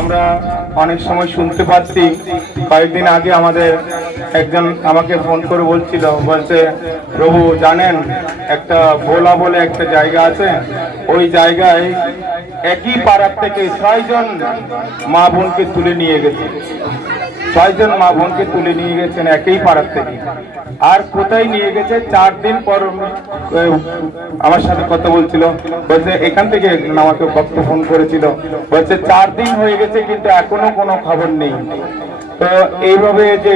আমরা অনেক সময় শুনতে পাচ্ছি। কয়েকদিন আগে আমাদের একজন আমাকে ফোন করে বলছিল, বলছে প্রভু জানেন, একটা ভোলা বলে একটা জায়গা আছে। ওই জায়গায় একই পাড়ার থেকে ছয়জন মা বোনকে তুলে নিয়ে গেছে। ছয়জন মা বোনকে তুলে নিয়ে গেছেন একই পাড়ার থেকে। আর কোথায় নিয়ে গেছে? চার দিন পর আমার সাথে কথা বলছিল। বলছে, এখান থেকে আমাকে ভক্ত ফোন করেছিল। বলছে, চার দিন হয়ে গেছে, কিন্তু এখনও কোনো খবর নেই। তো এইভাবে যে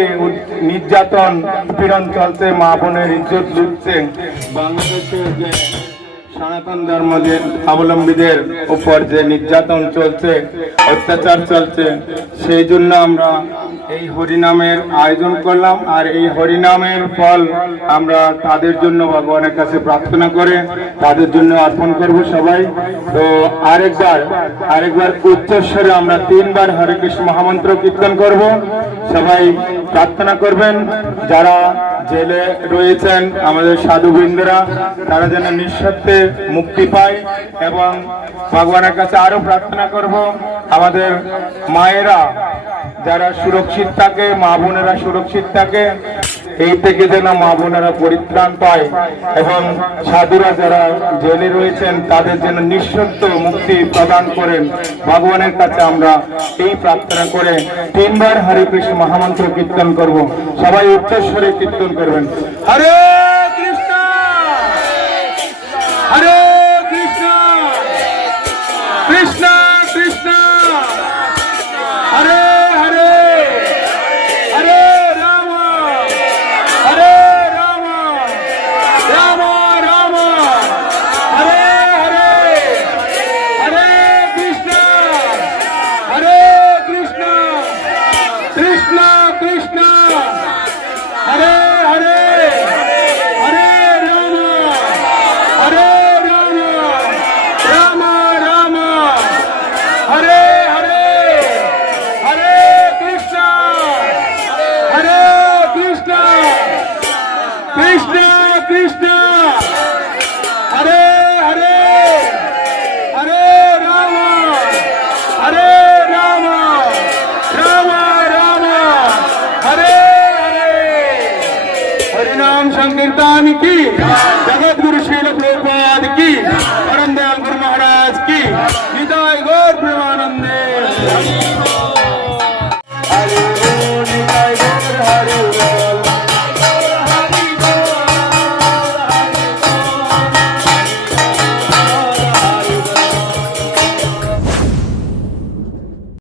নির্যাতন, পীড়ন চলছে, মা বোনের ইজ্জত লুটছে, বাংলাদেশের যে সনাতন ধর্মদের অবলম্বীদের উপর যে নির্যাতন চলছে, অত্যাচার চলছে, সেই জন্য আমরা এই হরিনামের আয়োজন করলাম। আর এই হরিনামের ফল আমরা তাদের জন্য ভগবানের কাছে প্রার্থনা করে তাদের জন্য অর্পণ করব সবাই। তো আরেকবার আরেকবার উচ্চস্বরে আমরা তিনবার হরে কৃষ্ণ মহামন্ত্র কীর্তন করব। সবাই প্রার্থনা করবেন। যারা জেলে রয়েছেন আমাদের সাধুবৃন্দরা, তারা যেন নিঃস্বার্থে মুক্তি পায় এবং ভগবানের কাছে আরও প্রার্থনা করব, আমাদের মায়েরা যারা সুরক্ষিত থাকে, মা বোনেরা সুরক্ষিত থাকে, এই থেকে যেন মা বোনেরা পরিত্রাণ পায় এবং সাধুরা যারা জেলে রয়েছেন, তাদের যেন নিঃশর্ত মুক্তি প্রদান করেন। ভগবানের কাছে আমরা এই প্রার্থনা করে তিনবার হরে কৃষ্ণ মহামন্ত্র কীর্তন করব। সবাই উচ্চস্বরে কীর্তন করবেন। হরে কৃষ্ণ संगीता जगद्गुर श्रील प्रभुपाद की परम दयाल गुरु महाराज की हिदाय गौर प्रेमानंदे.